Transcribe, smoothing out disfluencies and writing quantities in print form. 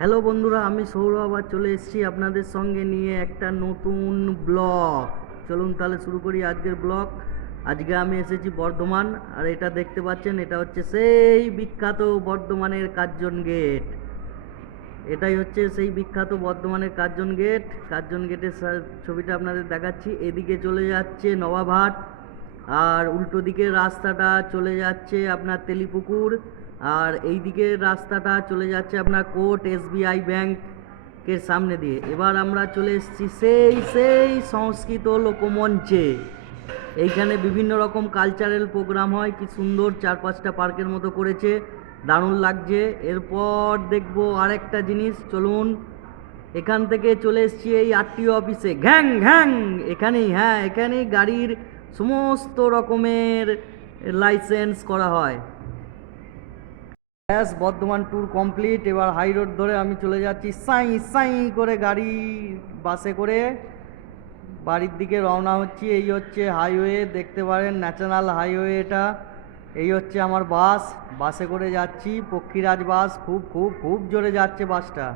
Hello বন্ধুরা, আমি সৌরভ আবার চলে এসেছি আপনাদের সঙ্গে নিয়ে একটা নতুন ব্লগ। চলুন তাহলে শুরু করি আজকের ব্লগ। আজকে আমি এসেছি বর্ধমান, আর এটা দেখতে পাচ্ছেন, এটা হচ্ছে সেই বিখ্যাত বর্ধমানের কার্জন গেট। এটাই হচ্ছে সেই বিখ্যাত বর্ধমানের কার্জন গেট। কার্জন গেটের ছবিটা আপনাদের দেখাচ্ছি। এদিকে চলে যাচ্ছে নবাবহাট, আর উল্টো দিকের রাস্তাটা চলে যাচ্ছে আপনার তেলিপুকুর, আর এই দিকের রাস্তাটা চলে যাচ্ছে আপনার কোর্ট এসবিআই ব্যাংকের সামনে দিয়ে। এবার আমরা চলে এসেছি সেই সেই সংস্কৃত লোকমঞ্চে। এইখানে বিভিন্ন রকম কালচারাল প্রোগ্রাম হয়, কি সুন্দর 4-5টা পার্কের মতো করেছে, দারুণ লাগছে। এরপর দেখবো আরেকটা জিনিস, চলুন। এখান থেকে চলে এসেছি এই আরটিও অফিসে, ঘ্যাং ঘ্যাং। এখানেই, হ্যাঁ, এখানেই গাড়ির সমস্ত রকমের লাইসেন্স করা হয়। ব্যাস, বর্ধমান ট্যুর কমপ্লিট। এবার হাই রোড ধরে আমি চলে যাচ্ছি সাই সাই করে, গাড়ি বাসে করে বাড়ির দিকে রওনা হচ্ছি। এই হচ্ছে হাইওয়ে, দেখতে পারেন ন্যাশনাল হাইওয়ে এটা। এই হচ্ছে আমার বাসে করে যাচ্ছি, পক্ষীরাজ বাস। খুব খুব খুব জোরে যাচ্ছে বাসটা।